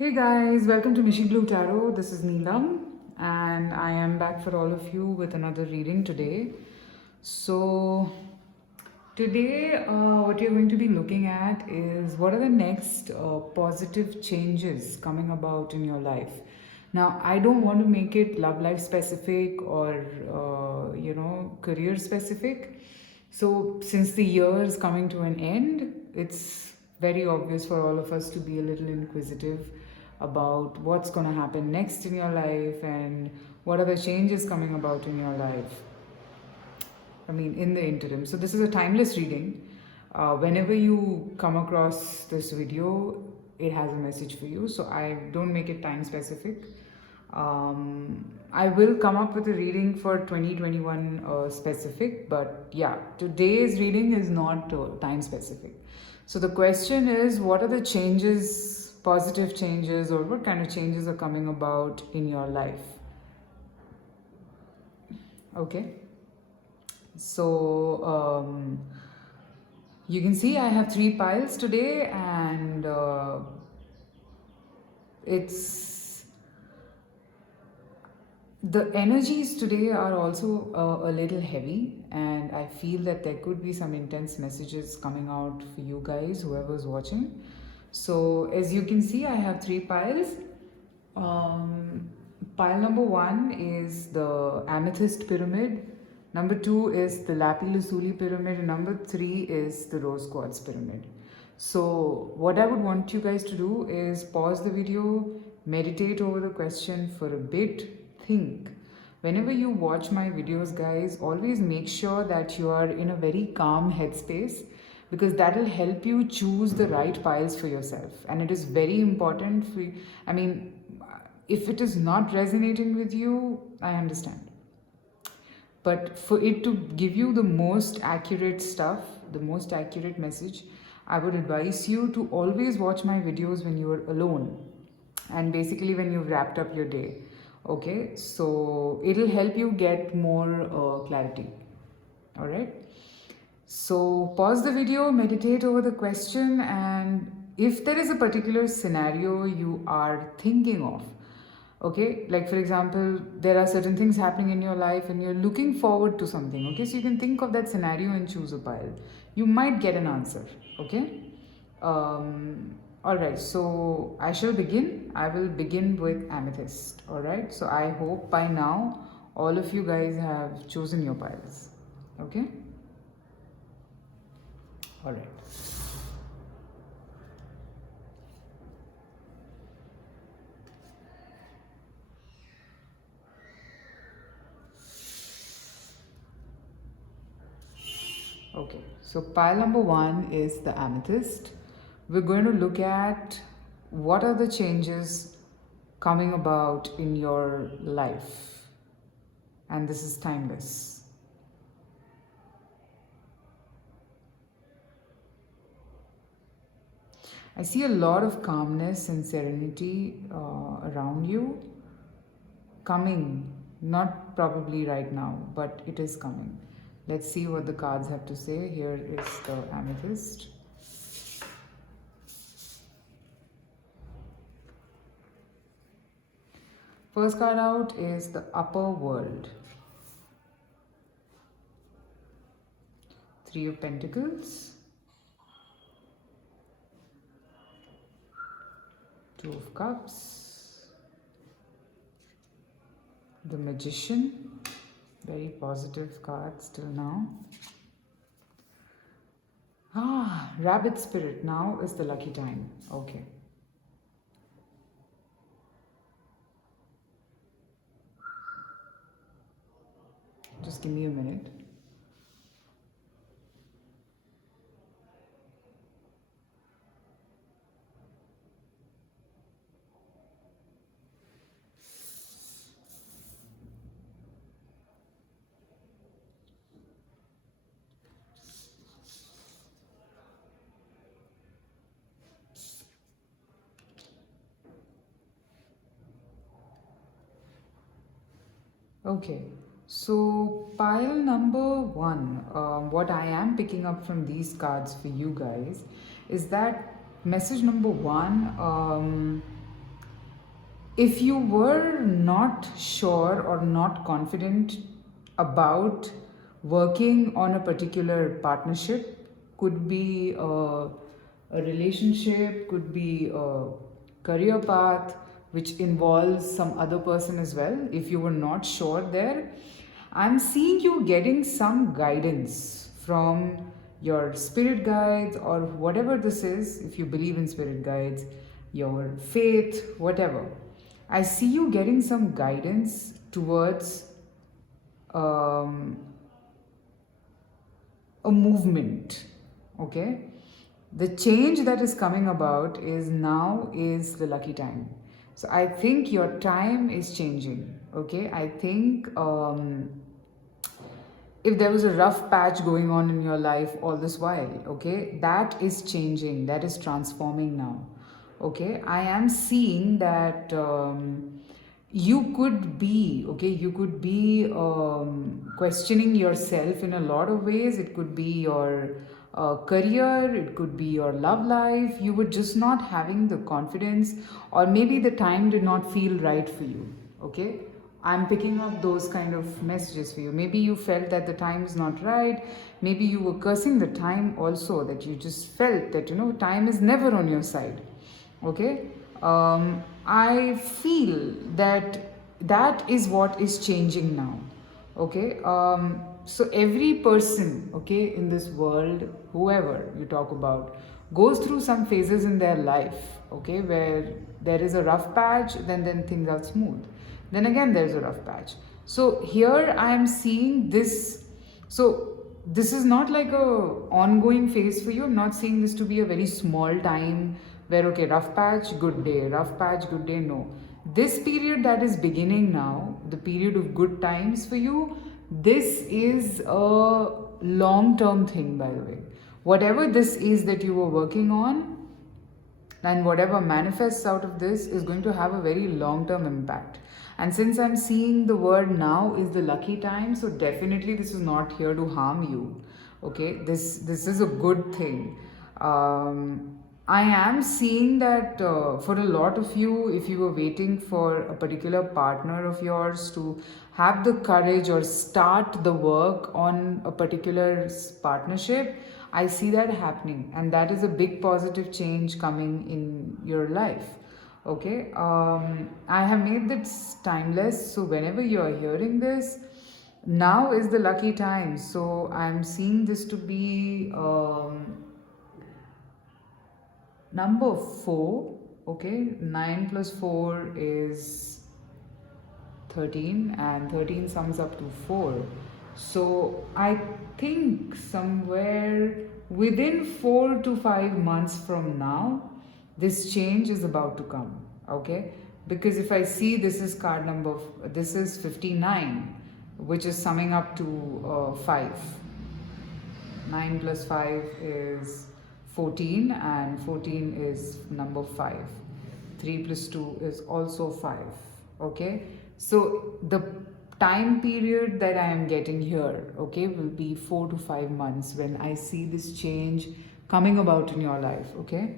Hey guys, welcome to Mishi Blue Tarot. This is Neelam, and I am back for all of you with another reading today. So, today, what you're going to be looking at is what are the next positive changes coming about in your life. Now, I don't want to make it love life specific or career specific. So, since the year is coming to an end, it's very obvious for all of us to be a little inquisitive about what's going to happen next in your life and what are the changes coming about in your life. I mean, in the interim. So, this is a timeless reading. Whenever you come across this video, it has a message for you. So, I don't make it time specific. I will come up with a reading for 2021 specific, but yeah, today's reading is not time specific. So, the question is what are the changes, positive changes, or what kind of changes are coming about in your life? Okay. So you can see I have 3 piles today, and it's the energies today are also a little heavy, and I feel that there could be some intense messages coming out for you guys, whoever's watching. So as you can see, I have 3 piles. Pile number 1 is the amethyst pyramid. Number 2 is the lapis lazuli pyramid, and number 3 is the rose quartz pyramid. So, what I would want you guys to do is pause the video, meditate over the question for a bit, think. Whenever you watch my videos, guys, always make sure that you are in a very calm headspace, because that will help you choose the right piles for yourself. And it is very important for you. I mean, if it is not resonating with you, I understand. But for it to give you the most accurate stuff, the most accurate message, I would advise you to always watch my videos when you are alone and basically when you've wrapped up your day. Okay, so it'll help you get more clarity. All right. So pause the video, meditate over the question, and if there is a particular scenario you are thinking of, okay, like for example, there are certain things happening in your life and you're looking forward to something, okay, so you can think of that scenario and choose a pile. You might get an answer, okay. All right, so I shall begin. I will begin with amethyst. All right, so I hope by now all of you guys have chosen your piles. Okay. All right. Okay, so pile number 1 is the amethyst. We're going to look at what are the changes coming about in your life, and this is timeless. I see a lot of calmness and serenity around you coming, not probably right now, but it is coming. Let's see what the cards have to say. Here is the amethyst. First card out is the upper world. 3 of Pentacles. 2 of Cups. The Magician. Very positive card till now. Rabbit Spirit. Now is the lucky time. Okay. Just give me a minute. Okay, so pile number 1, what I am picking up from these cards for you guys is that message number 1, If you were not sure or not confident about working on a particular partnership, could be a relationship, could be a career path which involves some other person as well. If you were not sure there, I'm seeing you getting some guidance from your spirit guides or whatever this is, if you believe in spirit guides, your faith, whatever. I see you getting some guidance towards um, a movement. Okay, the change that is coming about is now is the lucky time. So I think your time is changing. Okay, I think if there was a rough patch going on in your life all this while, okay, that is changing, that is transforming now. Okay, I am seeing that you could be, okay, you could be questioning yourself in a lot of ways. It could be your career, it could be your love life. You were just not having the confidence, or maybe the time did not feel right for you. Okay, I'm picking up those kind of messages for you. Maybe you felt that the time is not right. Maybe you were cursing the time also, that you just felt that, time is never on your side. Okay? I feel that that is what is changing now. Okay? So every person, okay, in this world, whoever you talk about, goes through some phases in their life, okay, where there is a rough patch, then things are smooth, then again there's a rough patch. So here I am seeing this. So this is not like a ongoing phase for you. I'm not seeing this to be a very small time where, okay, rough patch, good day, rough patch, good day. No, this period that is beginning now, the period of good times for you, this is a long term thing, by the way. Whatever this is that you were working on, and whatever manifests out of this is going to have a very long term impact. And since I'm seeing the word now is the lucky time, so definitely this is not here to harm you. Okay, this is a good thing. I am seeing that for a lot of you, if you were waiting for a particular partner of yours to have the courage or start the work on a particular partnership, I see that happening, and that is a big positive change coming in your life. Okay, I have made this timeless, so whenever you are hearing this, now is the lucky time. So I'm seeing this to be number 4. Okay, 9 plus 4 is 13, and 13 sums up to 4. So I think somewhere within 4 to 5 months from now, this change is about to come. Okay, because if I see this is card number, this is 59, which is summing up to 5. 9 plus 5 is 14, and 14 is number 5. 3 plus 2 is also 5. Okay, so the time period that I am getting here, okay, will be 4 to 5 months when I see this change coming about in your life. Okay,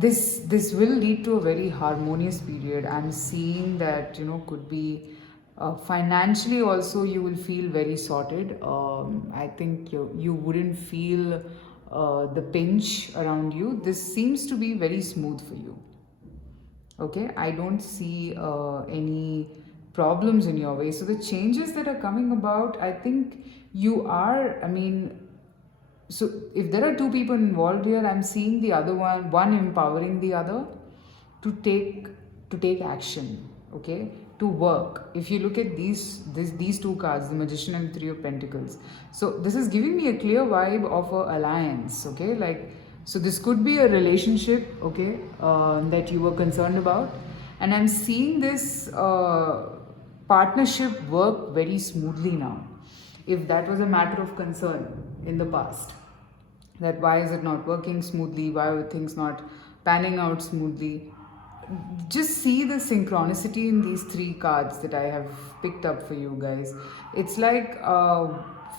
this will lead to a very harmonious period. I'm seeing that, could be financially also you will feel very sorted. I think you wouldn't feel the pinch around you. This seems to be very smooth for you. Okay, I don't see any problems in your way. So the changes that are coming about, I think you are, I mean, so if there are two people involved here, I'm seeing the other one empowering the other to take action. Okay, to work. If you look at these two cards, the Magician and Three of Pentacles, so this is giving me a clear vibe of a alliance. Okay, like, so this could be a relationship, okay, that you were concerned about, and I'm seeing this partnership work very smoothly now. If that was a matter of concern in the past, that why is it not working smoothly, why are things not panning out smoothly, just see the synchronicity in these three cards that I have picked up for you guys. It's like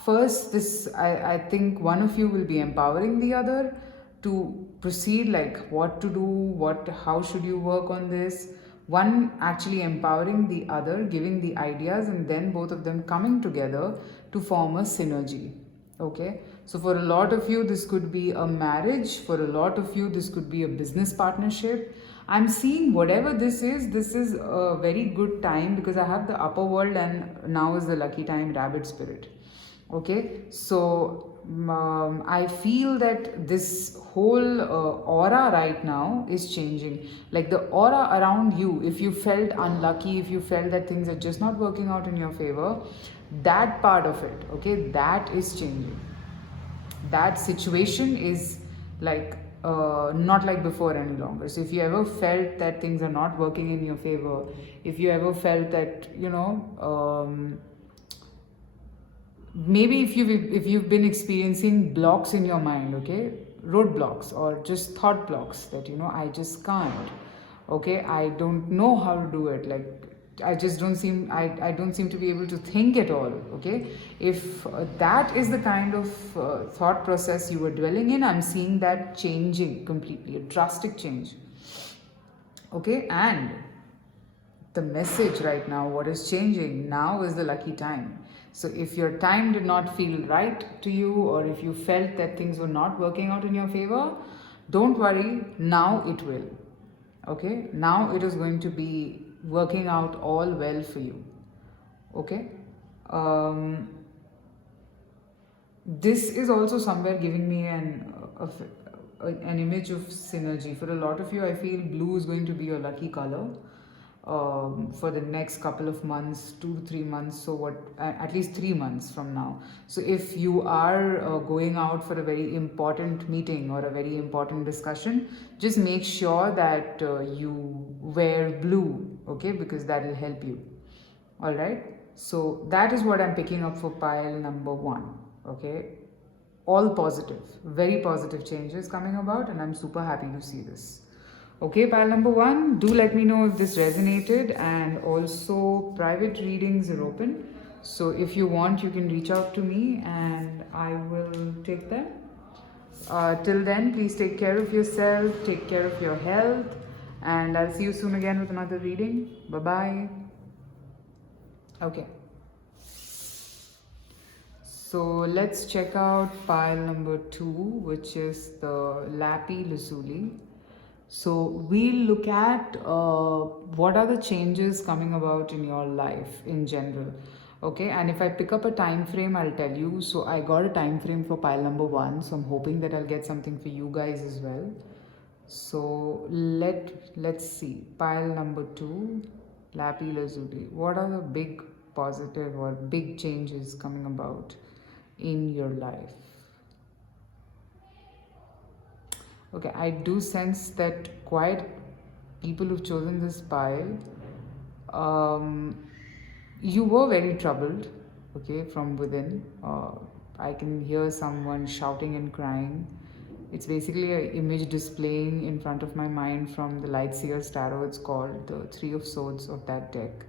first this, I think one of you will be empowering the other to proceed, like what to do, how should you work on this, one actually empowering the other, giving the ideas, and then both of them coming together to form a synergy. Okay, so for a lot of you, this could be a marriage, for a lot of you, this could be a business partnership. I'm seeing whatever this is a very good time because I have the upper world and now is the lucky time, rabbit spirit. Okay, so I feel that this whole aura right now is changing. Like the aura around you, if you felt unlucky, if you felt that things are just not working out in your favor, that part of it, okay, that is changing. That situation is like not like before any longer. So if you ever felt that things are not working in your favor, if you ever felt that, maybe if you've been experiencing blocks in your mind, okay, roadblocks or just thought blocks that I just can't, okay, I don't know how to do it, like I don't seem to be able to think at all, okay. If that is the kind of thought process you were dwelling in, I'm seeing that changing completely, a drastic change, okay. And the message right now, what is changing now is the lucky time. So if your time did not feel right to you, or if you felt that things were not working out in your favor, don't worry, now it will. Okay, now it is going to be working out all well for you. Okay, this is also somewhere giving me an image of synergy. For a lot of you, I feel blue is going to be your lucky color for the next couple of months, 2 to 3 months. So what? At least 3 months from now. So if you are going out for a very important meeting or a very important discussion, just make sure that you wear blue, okay? Because that will help you. All right. So that is what I'm picking up for pile number 1. Okay. All positive, very positive changes coming about, and I'm super happy to see this. Okay, pile number 1, do let me know if this resonated, and also private readings are open. So if you want, you can reach out to me and I will take them. Till then, please take care of yourself, take care of your health, and I'll see you soon again with another reading. Bye bye. Okay. So let's check out pile number 2, which is the Lapi Lazuli. So we'll look at what are the changes coming about in your life in general. Okay, and if I pick up a time frame, I'll tell you. So I got a time frame for pile number 1, so I'm hoping that I'll get something for you guys as well. So let's see. Pile number 2, Lapi Lazuli. What are the big positive or big changes coming about in your life? Okay, I do sense that quite people who've chosen this pile, you were very troubled, okay, from within. I can hear someone shouting and crying. It's basically an image displaying in front of my mind from the Lightseer's Tarot. It's called the 3 of Swords of that deck.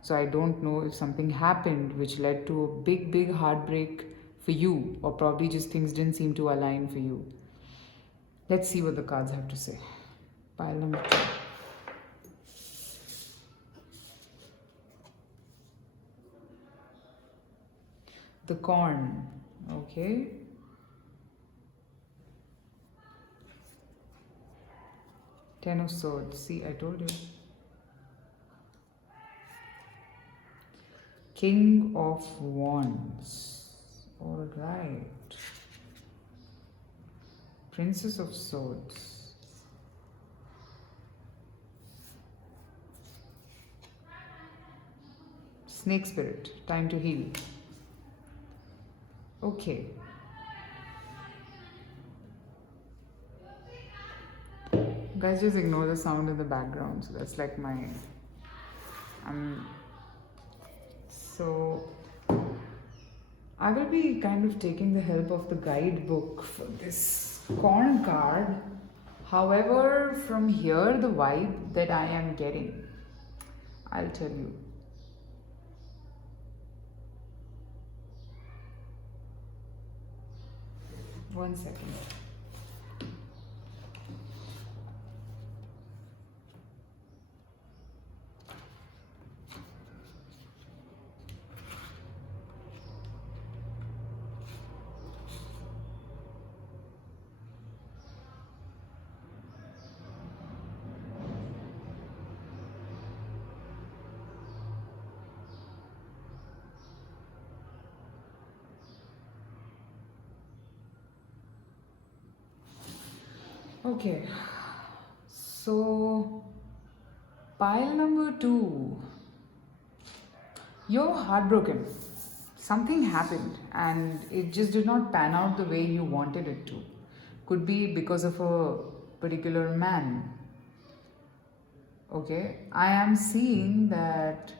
So I don't know if something happened which led to a big heartbreak for you, or probably just things didn't seem to align for you. Let's see what the cards have to say. Pile number 2. The corn. Okay. Ten of Swords. See, I told you. King of Wands. All right. Princess of Swords. Snake Spirit. Time to heal. Okay. Guys, just ignore the sound in the background. So that's like my... So I will be kind of taking the help of the guidebook for this corn card. However, from here, the vibe that I am getting, I'll tell you. One second. Okay, so pile number two, you're heartbroken. Something happened and it just did not pan out the way you wanted it to. Could be because of a particular man. Okay, I am seeing that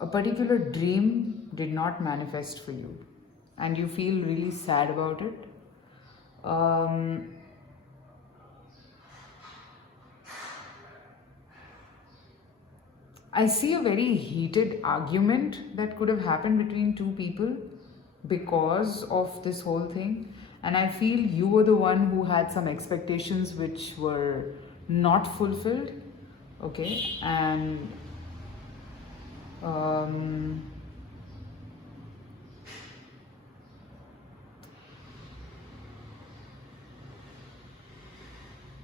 a particular dream did not manifest for you and you feel really sad about it. Um, I see a very heated argument that could have happened between two people because of this whole thing. And I feel you were the one who had some expectations which were not fulfilled. Okay. And um,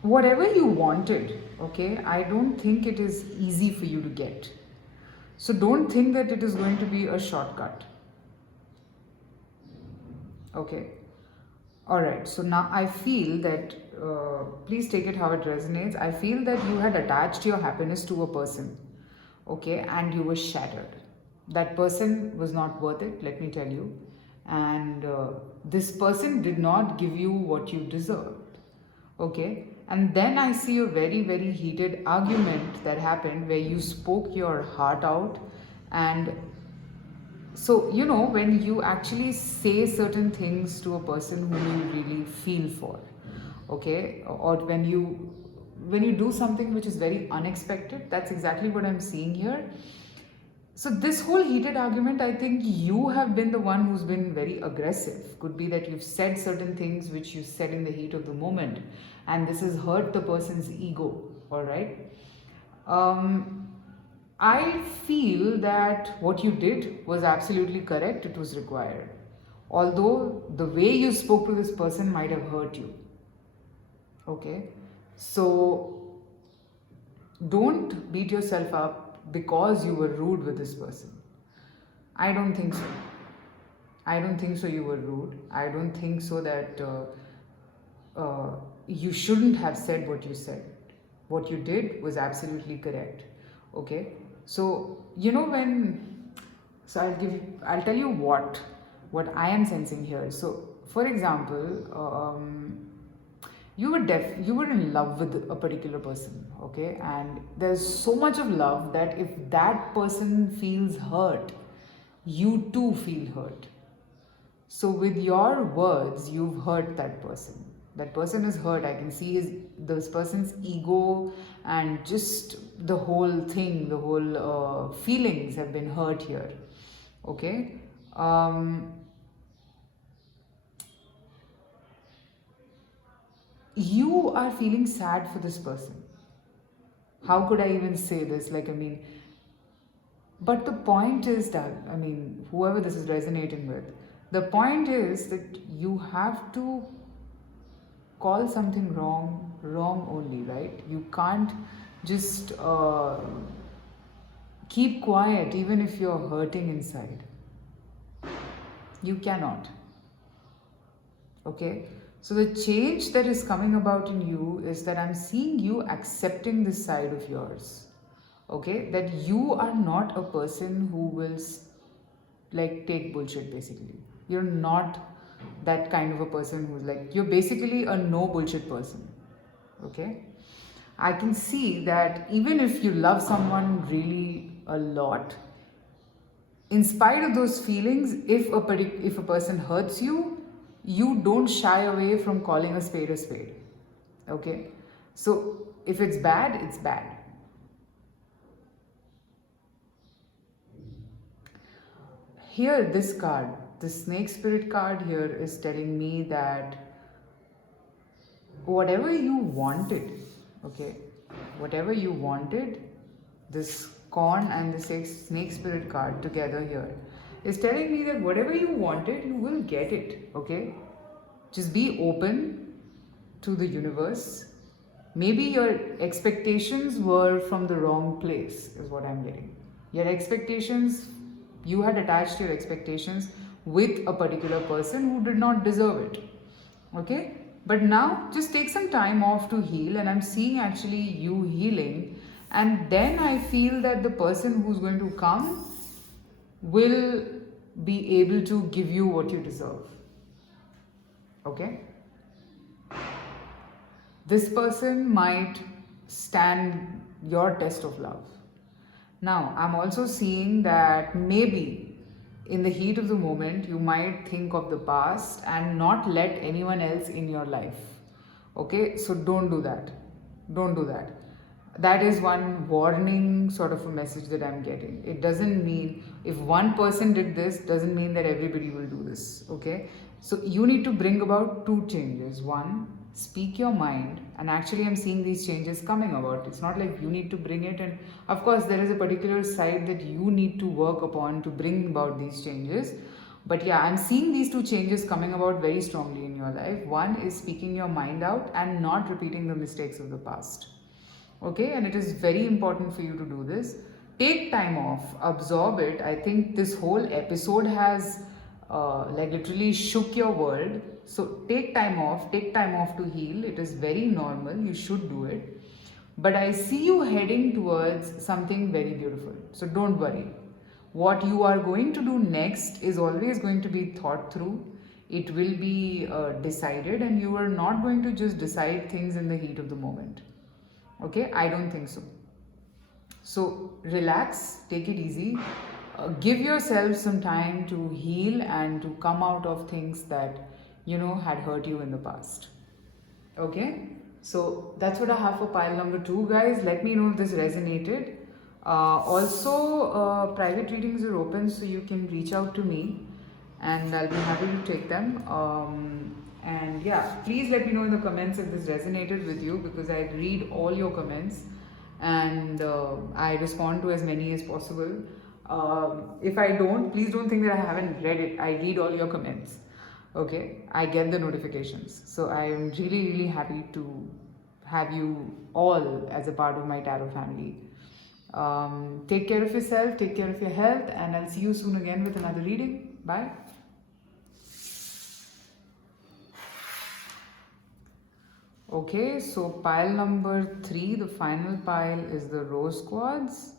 whatever you wanted, okay, I don't think it is easy for you to get. So don't think that it is going to be a shortcut. Okay. All right. So now I feel that, please take it how it resonates. I feel that you had attached your happiness to a person, okay, and you were shattered. That person was not worth it, let me tell you. And this person did not give you what you deserved, okay. And then I see a very, very heated argument that happened where you spoke your heart out. And so, you know, when you actually say certain things to a person whom you really feel for, okay, or when you do something which is very unexpected, that's exactly what I'm seeing here. So this whole heated argument, I think you have been the one who's been very aggressive. Could be that you've said certain things which you said in the heat of the moment, and this has hurt the person's ego. All right. Um, I feel that what you did was absolutely correct. It was required. Although the way you spoke to this person might have hurt you. Okay. So don't beat yourself up because you were rude with this person. I don't think so. I don't think so you were rude. I don't think so that you shouldn't have said what you said. What you did was absolutely correct. Okay. So, you know, so I'll tell you what I am sensing here. So, for example, you were in love with a particular person, okay, and there's so much of love that if that person feels hurt, you too feel hurt. So with your words, you've hurt that person. That person is hurt. I can see this person's ego and just the whole thing, the whole feelings have been hurt here. Okay. You are feeling sad for this person. How could I even say this? Like, I mean, but the point is that, I mean, whoever this is resonating with, the point is that you have to call something wrong, wrong only, right? You can't just keep quiet even if you're hurting inside. You cannot. Okay? So the change that is coming about in you is that I'm seeing you accepting this side of yours. Okay? That you are not a person who will like take bullshit basically. You're not that kind of a person who's like, you're basically a no bullshit person. Okay? I can see that even if you love someone really a lot, in spite of those feelings, if a person hurts you, you don't shy away from calling a spade a spade. Okay? So if it's bad, it's bad. Here, this card, the snake spirit card here is telling me that whatever you wanted, okay, whatever you wanted, this corn and the snake spirit card together here is telling me that whatever you wanted, you will get it, okay? Just be open to the universe. Maybe your expectations were from the wrong place, is what I'm getting. Your expectations, you had attached your expectations with a particular person who did not deserve it. Okay? But now just take some time off to heal, and I'm seeing actually you healing, and then I feel that the person who's going to come will be able to give you what you deserve. Okay? This person might stand your test of love. Now, I'm also seeing that maybe in the heat of the moment, you might think of the past and not let anyone else in your life. Okay, so don't do that. Don't do that. That is one warning sort of a message that I'm getting. It doesn't mean if one person did this, doesn't mean that everybody will do this. Okay, so you need to bring about two changes. One, speak your mind, and actually I'm seeing these changes coming about. It's not like you need to bring it, and of course there is a particular side that you need to work upon to bring about these changes. But yeah, I'm seeing these two changes coming about very strongly in your life. One is speaking your mind out and not repeating the mistakes of the past. Okay, and it is very important for you to do this. Take time off, absorb it. I think this whole episode has like literally shook your world. So take time off to heal. It is very normal, you should do it. But I see you heading towards something very beautiful, so don't worry. What you are going to do next is always going to be thought through. It will be decided, and you are not going to just decide things in the heat of the moment. Okay, I don't think so. So relax, take it easy, give yourself some time to heal and to come out of things that had hurt you in the past. Okay, so that's what I have for pile number 2, guys. Let me know if this resonated. Also, private readings are open, so you can reach out to me and I'll be happy to take them. And yeah, please let me know in the comments if this resonated with you, because I read all your comments and I respond to as many as possible. If I don't, please don't think that I haven't read it. I read all your comments. Okay, I get the notifications. So I am really, really happy to have you all as a part of my tarot family. Take care of yourself, take care of your health, and I'll see you soon again with another reading. Bye. Okay, so pile number 3, the final pile, is the rose quartz.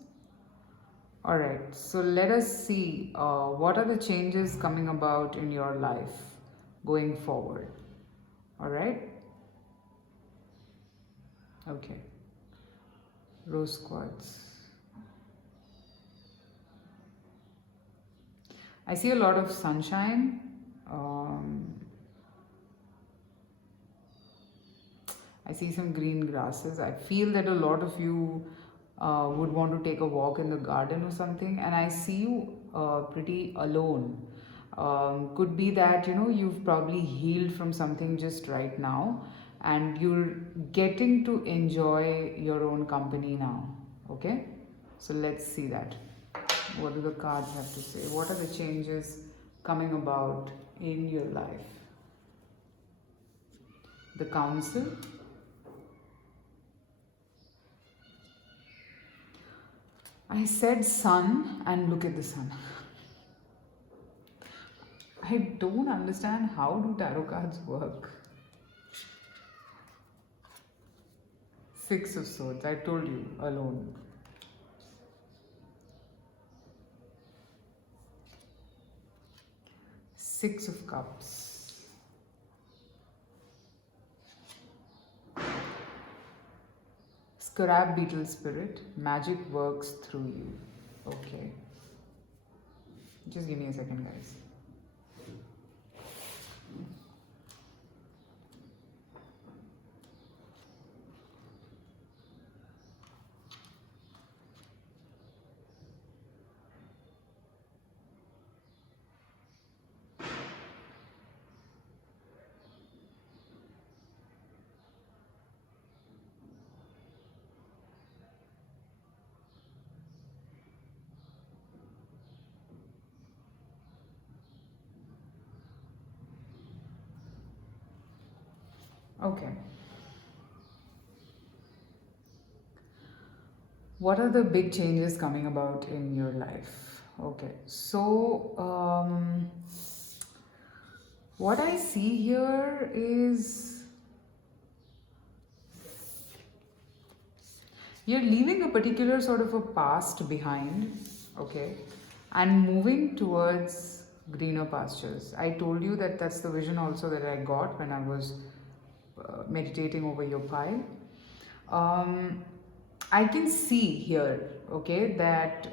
Alright, so let us see what are the changes coming about in your life going forward. Alright? Okay. Rose quartz. I see a lot of sunshine. I see some green grasses. I feel that a lot of you would want to take a walk in the garden or something, and I see you pretty alone. Could be that you've probably healed from something just right now, and you're getting to enjoy your own company now. Okay, so let's see that. What do the cards have to say? What are the changes coming about in your life? The Council. I said sun, and look at the sun. I don't understand how do tarot cards work. Six of Swords, I told you, alone. Six of Cups. Scrap beetle spirit, magic works through you. Okay. Just give me a second, guys. Okay. What are the big changes coming about in your life? Okay, so what I see here is You're leaving a particular sort of a past behind, okay, and moving towards greener pastures. I told you that that's the vision also that I got when I was meditating over your pile. um, I can see here, okay, that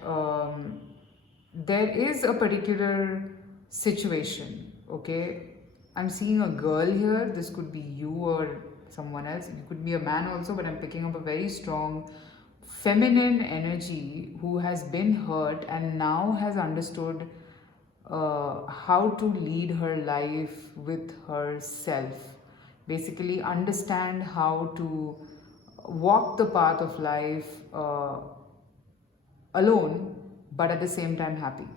there is a particular situation, okay. I'm seeing a girl here. This could be you or someone else. It could be a man also, but I'm picking up a very strong feminine energy who has been hurt and now has understood how to lead her life with herself. Basically, understand how to walk the path of life alone, but at the same time happy.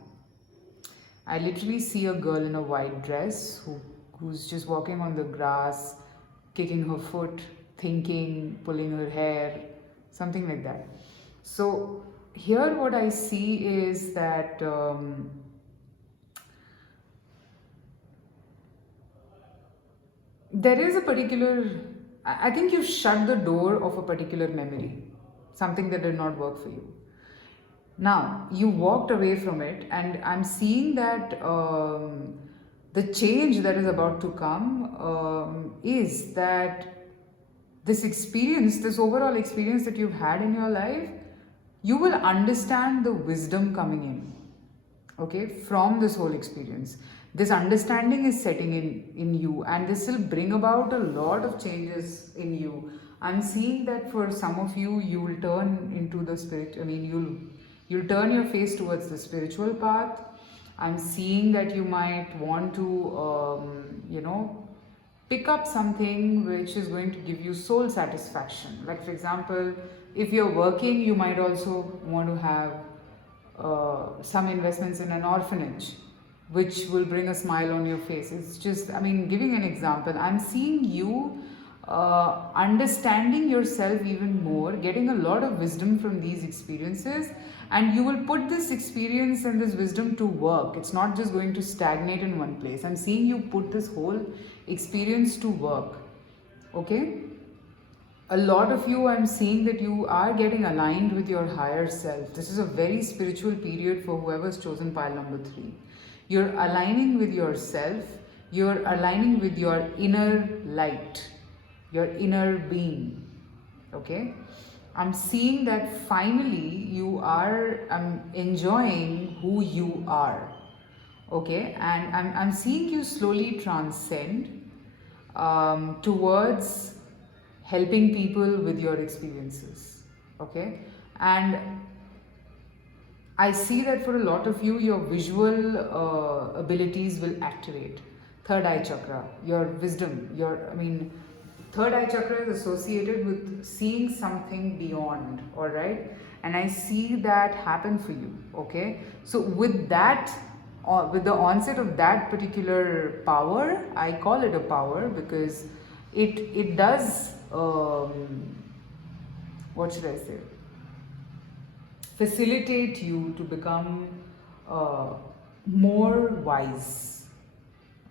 I literally see a girl in a white dress who's just walking on the grass, kicking her foot, thinking, pulling her hair, something like that. So, here what I see is that there is a particular, I think you've shut the door of a particular memory, something that did not work for you. Now, you walked away from it, and I'm seeing that the change that is about to come is that this experience, this overall experience that you've had in your life, you will understand the wisdom coming in, okay, from this whole experience. This understanding is setting in you, and this will bring about a lot of changes in you. I'm seeing that for some of you, you will turn into the spirit. I mean, you'll turn your face towards the spiritual path. I'm seeing that you might want to pick up something which is going to give you soul satisfaction. Like, for example, if you're working, you might also want to have some investments in an orphanage, which will bring a smile on your face. It's just, I mean, giving an example, I'm seeing you understanding yourself even more, getting a lot of wisdom from these experiences, and you will put this experience and this wisdom to work. It's not just going to stagnate in one place. I'm seeing you put this whole experience to work, okay. A lot of you, I'm seeing that you are getting aligned with your higher self. This is a very spiritual period for whoever's chosen pile number 3. You're aligning with yourself, you're aligning with your inner light, your inner being, okay. I'm seeing that finally you are enjoying who you are, okay, and I'm seeing you slowly transcend towards helping people with your experiences, okay. And I see that for a lot of you, your visual abilities will activate. Third eye chakra, your wisdom, third eye chakra is associated with seeing something beyond, all right? And I see that happen for you, okay? So with that, with the onset of that particular power, I call it a power because it does, what should I say? Facilitate you to become more wise,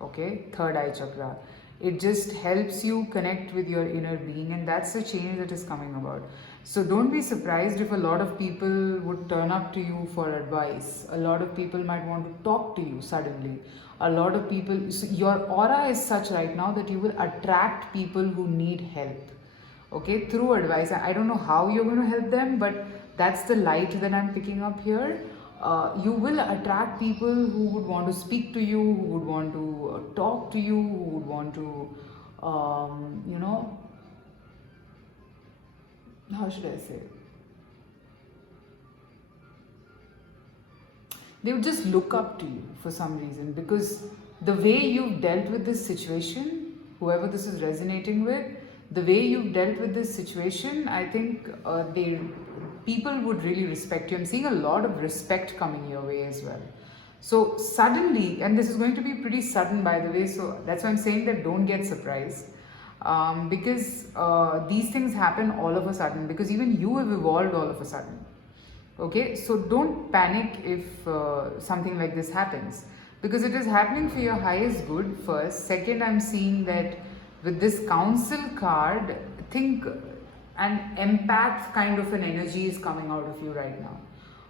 okay. Third eye chakra, it just helps you connect with your inner being, and that's the change that is coming about. So don't be surprised if a lot of people would turn up to you for advice. A lot of people might want to talk to you suddenly. A lot of people, so your aura is such right now that you will attract people who need help, okay, through advice. I don't know how you're going to help them, but that's the light that I'm picking up here. You will attract people who would want to speak to you, who would want to talk to you, who would want to, how should I say? They would just look up to you for some reason, because the way you've dealt with this situation, whoever this is resonating with, the way you've dealt with this situation, I think people would really respect you. I'm seeing a lot of respect coming your way as well. So suddenly, and this is going to be pretty sudden by the way, so that's why I'm saying that don't get surprised, because these things happen all of a sudden, because even you have evolved all of a sudden, okay. So don't panic if something like this happens, because it is happening for your highest good first. Second, I'm seeing that with this council card, think, an empath kind of an energy is coming out of you right now.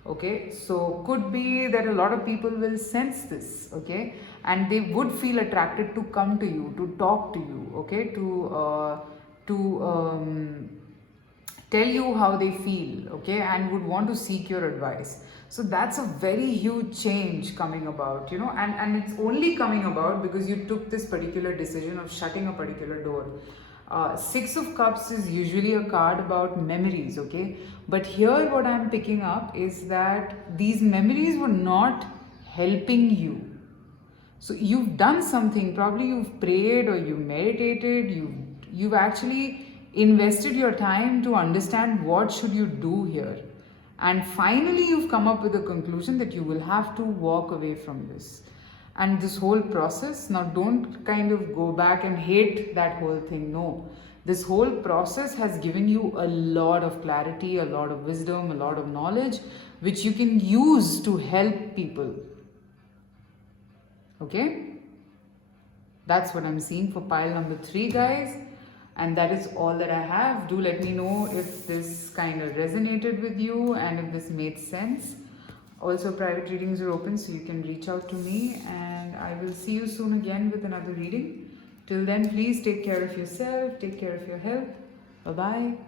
Okay, so could be that a lot of people will sense this, okay, and they would feel attracted to come to you, to talk to you, okay, to tell you how they feel, okay, and would want to seek your advice. So that's a very huge change coming about, you know, and it's only coming about because you took this particular decision of shutting a particular door. Six of Cups is usually a card about memories, okay, but here what I'm picking up is that these memories were not helping you. So you've done something, probably you've prayed or you meditated, you've actually invested your time to understand what should you do here. And finally you've come up with a conclusion that you will have to walk away from this. And this whole process, now don't kind of go back and hate that whole thing. No. This whole process has given you a lot of clarity, a lot of wisdom, a lot of knowledge, which you can use to help people. Okay, that's what I'm seeing for pile number 3, guys, and that is all that I have. Do let me know if this kind of resonated with you and if this made sense. Also, private readings are open, so you can reach out to me, and I will see you soon again with another reading. Till then, please take care of yourself, take care of your health. Bye bye.